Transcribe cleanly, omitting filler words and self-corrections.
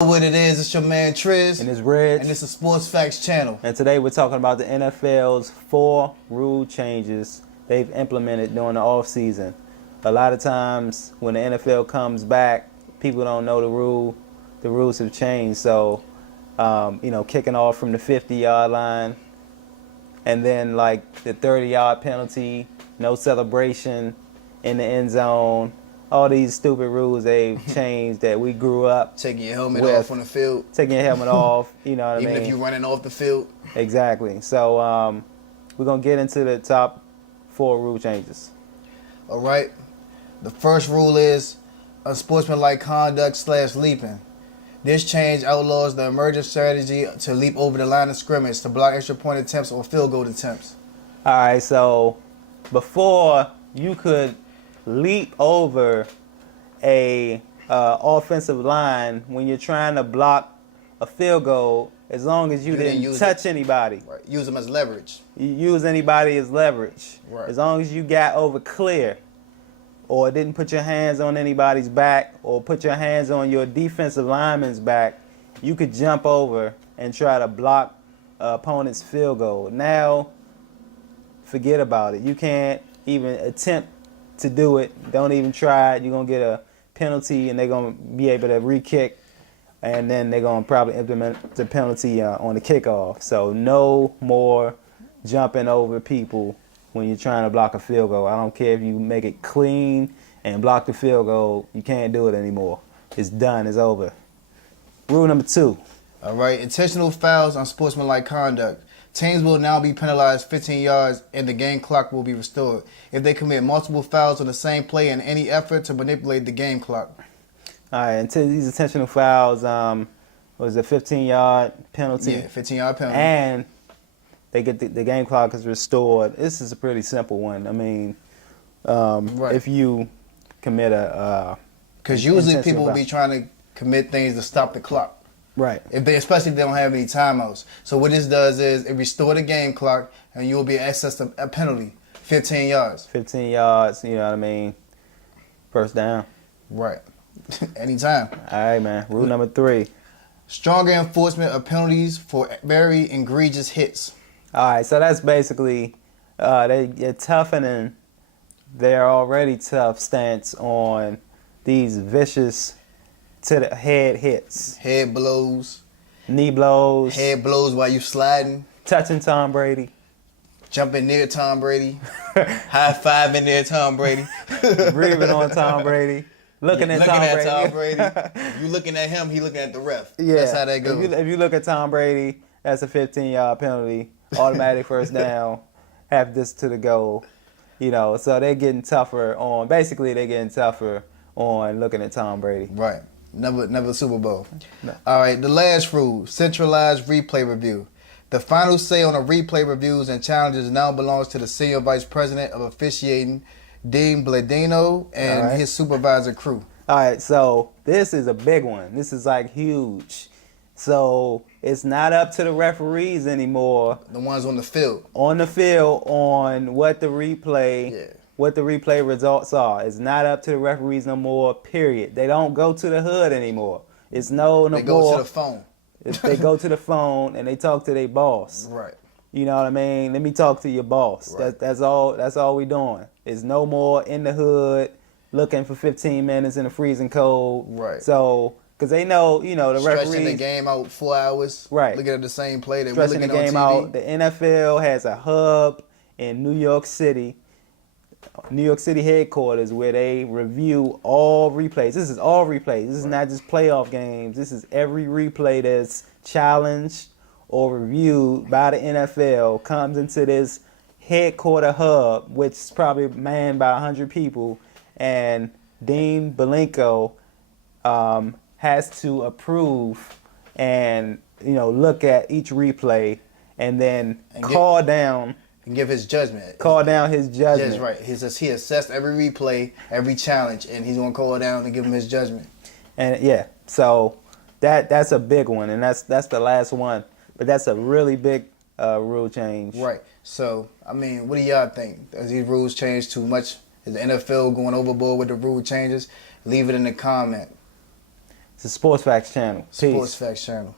What it is, it's your man Triz. And it's Reg. And it's a Sports Facts channel. And today we're talking about the NFL's 4 rule changes they've implemented during the off season. A lot of times when the NFL comes back, people don't know the rule. The rules have changed. So, kicking off from the 50-yard line, and then like the 30-yard penalty, no celebration in the end zone. All these stupid rules they've changed that we grew up taking your helmet off on the field. Taking your helmet off, you know what I mean? Even if you're running off the field. Exactly. So we're going to get into the top 4 rule changes. All right. The first rule is unsportsmanlike conduct / leaping. This change outlaws the emergent strategy to leap over the line of scrimmage to block extra point attempts or field goal attempts. All right, so before you could leap over a offensive line when you're trying to block a field goal, as long as you didn't touch anybody. Right. Use them as leverage. You use anybody as leverage. Right. As long as you got over clear, or didn't put your hands on anybody's back, or put your hands on your defensive lineman's back, you could jump over and try to block opponent's field goal. Now, forget about it. You can't even attempt to do it. Don't even try it. You're going to get a penalty, and they're going to be able to re-kick, and then they're going to probably implement the penalty on the kickoff. So no more jumping over people when you're trying to block a field goal. I don't care if you make it clean and block the field goal. You can't do it anymore. It's done. It's over. Rule number 2. All right. Intentional fouls on sportsmanlike conduct. Teams will now be penalized 15 yards and the game clock will be restored if they commit multiple fouls on the same play in any effort to manipulate the game clock. All right, until these intentional fouls, was a 15-yard penalty. Yeah, 15-yard penalty. And they get the game clock is restored. This is a pretty simple one. I mean, right. If you commit because usually people will be trying to commit things to stop the clock. Right. Especially if they don't have any timeouts. So what this does is it restores the game clock and you will be accessed to a penalty, 15 yards. 15 yards, you know what I mean? First down. Right. Anytime. All right, man. Rule number 3. Stronger enforcement of penalties for very egregious hits. All right, so that's basically they're toughening their already tough stance on these vicious to the head hits. Head blows. Knee blows. Head blows while you sliding. Touching Tom Brady. Jumping near Tom Brady. High-fiving near Tom Brady. Breathing on Tom Brady. Looking at Tom Brady. If you looking at him, he looking at the ref. Yeah. That's how that goes. If you look at Tom Brady, that's a 15-yard penalty. Automatic first down. Half this to the goal. So they're getting tougher on, basically they're getting tougher on looking at Tom Brady. Right. Never Super Bowl. No. All right, the last rule, centralized replay review. The final say on the replay reviews and challenges now belongs to the Senior Vice President of Officiating, Dean Bledino, and his supervisor crew. All right, so this is a big one. This is like huge. So it's not up to the referees anymore. The ones on the field. On the field, on what the replay results are. It's not up to the referees no more, period. They don't go to the hood anymore. It's no more. They go to the phone. They go to the phone and they talk to their boss. Right. You know what I mean? Let me talk to your boss. Right. That's all we doing. It's no more in the hood looking for 15 minutes in the freezing cold. Right. So, because they know, the referees. Stretching the game out 4 hours. Right. Looking at the same play that we're Stretching looking the game on TV. out. The NFL has a hub in New York City headquarters, where they review all replays. This is all replays. This is not just playoff games. This is every replay that's challenged or reviewed by the NFL comes into this headquarter hub, which is probably manned by 100 people, and Dean Bledino has to approve and look at each replay and then call down. And give his judgment. Call down his judgment. That's right. He assessed every replay, every challenge, and he's going to call down and give him his judgment. And so that's a big one, and that's the last one. But that's a really big rule change. Right. So, I mean, what do y'all think? As these rules change too much? Is the NFL going overboard with the rule changes? Leave it in the comment. It's a Sports Facts channel. Peace. Sports Facts channel.